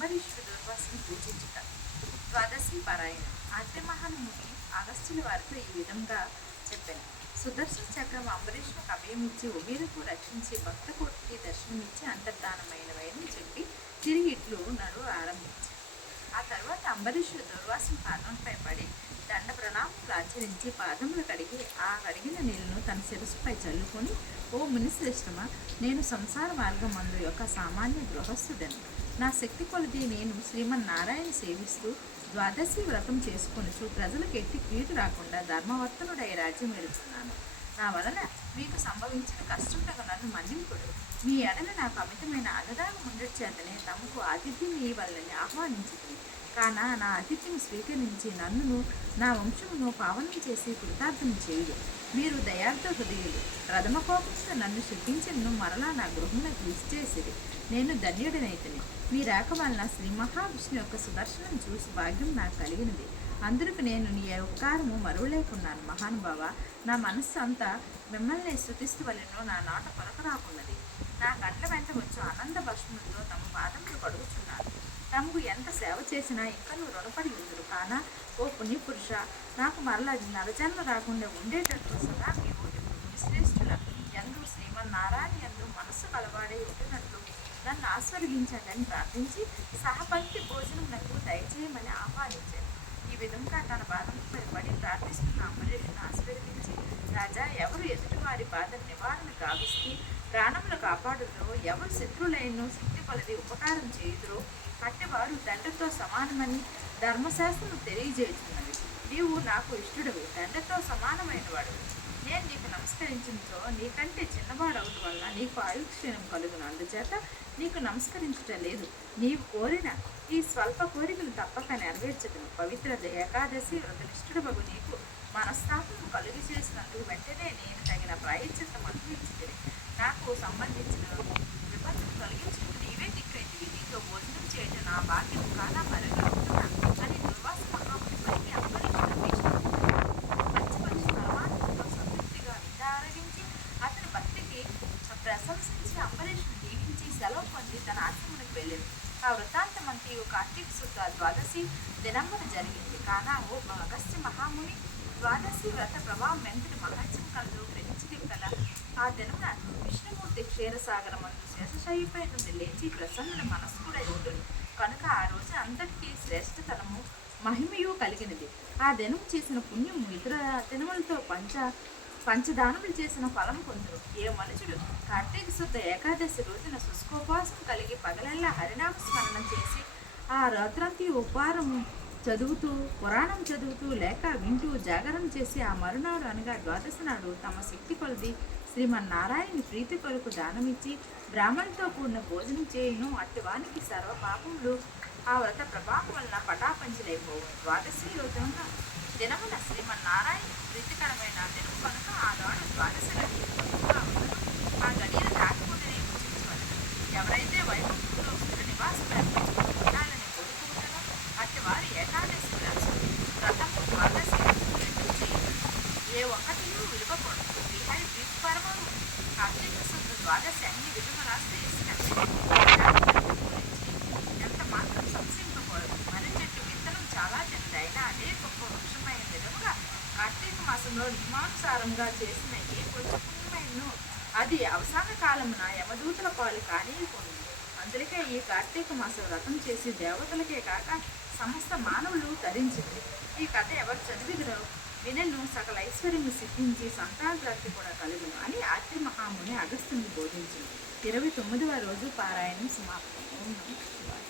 అంబరీషుడు దుర్వాసుని పూజించుట. ద్వాదశి పారాయణం. ఆద్య మహాముని అగస్త్యుల వారితో ఈ విధంగా చెప్పాను. సుదర్శన చక్రం అంబరీషునికి అభయమిచ్చి ఉమేరుకు రక్షించి భక్త కోటికి దర్శనమిచ్చి అంతర్ధానమైనవని చెప్పి తిరిగి ఇట్లు నడు ఆరంభించారు. ఆ తర్వాత అంబరీషుడు దుర్వాసుని పాదంపై పడి దండ ప్రణామాలు ఆచరించి పాదములు కడిగి ఆ కడిగిన నీళ్లను తన శిరస్సుపై చల్లుకొని, ఓ మునిశ్రేష్టమా, నేను సంసార మార్గం మందు యొక్క సామాన్య గృహస్థుడను. నా శక్తి కొలది నేను శ్రీమన్నారాయణ సేవిస్తూ ద్వాదశి వ్రతం చేసుకొనుచు ప్రజలకు ఎట్టి కీడు రాకుండా ధర్మవర్తనుడై రాజ్యం ఏడుచున్నాను. నా వలన మీకు సంభవించిన కష్టంలో నన్ను మన్నింపుడు. మీ ఎడల నాకు అమితమైన అనురాగం ఉండటి చేతనే తమకు ఆతిథ్యం ఇవ్వాలని ఆహ్వానించింది. కాన నా అతిథిని స్వీకరించి నన్నును నా వంశమును పావనం చేసి కృతార్థం చేయుడు. మీరు దయార్థ హృదయులు. ప్రథమ కోపంతో నన్ను శపించను మరలా నా గృహంలోకి విసిచేసిరి. నేను ధన్యుడినైతిని. మీ రాక వలన శ్రీ మహావిష్ణు యొక్క సుదర్శనం చూసి భాగ్యం నాకు కలిగినది. అందరికి నేను నీ ఉపకారము మరువలేకున్నాను. మహానుభావ, నా మనస్సు అంతా మిమ్మల్ని స్తుతిస్తూ వలెను నా నాట పలక రాకున్నది. నా కండ్ల వెంట వచ్చు ఆనంద భస్ములతో తమ పాదములు కడుగుచున్నాను. తమకు ఎంత సేవ చేసినా ఇంకా నువ్వు రుణపడి ఉందరు. కానా ఓ పుణ్యపురుష, నాకు మరలా నరజన్మ రాకుండా ఉండేటట్లు సదా మీ విశ్రేష్ఠుల ఎందు శ్రీమన్నారాయణ ఎందు మనస్సు కలవాడే ఉంటున్నట్లు నన్ను ఆస్వర్గించాలని ప్రార్థించి సహపంక్తి భోజనం నాకు దయచేయమని ఆహ్వానించాను. ఈ విధంగా తన బాధలపై పడి ప్రార్థిస్తున్న అంబరీషును ఆశీర్వదించి, రాజా, ఎవరు ఎదుటివారి బాధ నివారణ గావిస్తూ ప్రాణములు కాపాడుదురో, ఎవరు శత్రువులైన శక్తి కొలది ఉపకారం చేయుదురో అట్టివాడు తండ్రితో సమానమని ధర్మశాస్త్రం తెలియజేస్తున్నది. నీవు నాకు ఇష్టడువు, తండ్రితో సమానమైన వాడు. నేను నీకు నమస్కరించుతో నీకంటే చిన్నవాడవటం వల్ల నీకు ఆయుక్షీణం కలుగును. అందుచేత నీకు నమస్కరించుట లేదు. నీవు కోరిన ఈ స్వల్ప కోరికలు తప్పక నెరవేర్చదును. పవిత్ర ఏకాదశి వ్రతనిష్ఠుడు మగు నీకు మనస్తాపం కలుగు చేసినందుకు వెంటనే నేను తగిన ప్రాయశ్చిత్తం అనుభవించింది. నాకు సంబంధించిన విపత్తును తొలగించుకు నీవే దిక్కైతివి. నీతో భోజనం చేయటం నా భాగ్యం కాదా మరొక అని దుర్వాస మహాముని పైకి అంబరీషుడు మంచి పరమాత్మతో సంతృప్తిగా విచారించి అతని భక్తికి ప్రశంసించి అంబరీషుని దీవించి సెలవు పొంది తన ఆశ్రమానికి వెళ్ళింది. ఆ వృత్తాంతమంతి కార్తీక శుద్ధ ద్వాదశి దినమున జరిగింది. కానా ఓ అగస్త్య మహాముని, ద్వాదశి వ్రత ప్రభావం ఎంతటి మహత్యం కలదు గ్రహించింది కదా. ఆ దినమున విష్ణుమూర్తి క్షీరసాగరమందు శేషశయ్యపై నుండి లేచి ప్రసన్న మనస్కుడై ఉంటుంది కనుక ఆ రోజు అంతటికీ శ్రేష్ఠతనము మహిమయు కలిగినది. ఆ దినం చేసిన పుణ్యము ఇతర దినములతో పంచదానములు చేసిన ఫలం పొందురు. ఏ మనుషుడు కార్తీక శుద్ధ ఏకాదశి రోజున శుష్కోపవాసం కలిగి పగలల్లా హరినామ స్మరణ చేసి ఆ రాత్రంతి ఉపహారము చదువుతూ పురాణం చదువుతూ లేక వింటూ జాగరణ చేసి ఆ మరునాడు అనగా ద్వాదశి నాడు తమ శక్తి కొలది శ్రీమన్నారాయణ ప్రీతి కొరకు దానమిచ్చి బ్రాహ్మణులతో కూడిన భోజనం చేయను అట్టి సర్వ పాపములు ఆ వ్రత ప్రభావం వలన పటాపంచలైపోవు. ద్వాదశి రోజున దినమున శ్రీమన్నారాయణ ప్రీతికరమైన దినం కనుక ఆనాడు ద్వాదశి ఆ గడియలు దాటిపోతేనే పూజించవలదు. ఎవరైతే వైకుంఠంలో స్థిర నివాసం ఉండాలని కోరుకుంటారో అట్టి వారి ఏకాదశి వ్రతము ద్వాదశి రెండు చేయదు. ఏ ఒక్కటి విలువకూడదు. శ్రీహరి ప్రీతిపరమము కార్తీక శుద్ధ ద్వాదశి అన్ని విలువల ఎంత మాత్రం సంశయింపకూడదు. మరి చెట్టు విత్తనం చాలా చిన్నది అయినా అదే గొప్ప వృక్షమైన విధముగా కార్తీక మాసంలో నియమానుసారంగా చేసిన ఏ కొంచెం పుణ్యమైనను అది అవసాన కాలమున యమదూతల పాలు కానీయకూడదు. అందుకే ఈ కార్తీక మాస వ్రతం చేసి దేవతలకే కాక సమస్త మానవులు తరించింది. ఈ కథ ఎవరు చదివిదరో వినను సకల ఐశ్వర్యము సిద్ధించి సంతాన ప్రాప్తి కూడా కలుగును అని ఆద్య మహాముని అగస్త్యుని బోధించింది. 29వ రోజు పారాయణం సమాప్తం. ఓం నమః శివాయ.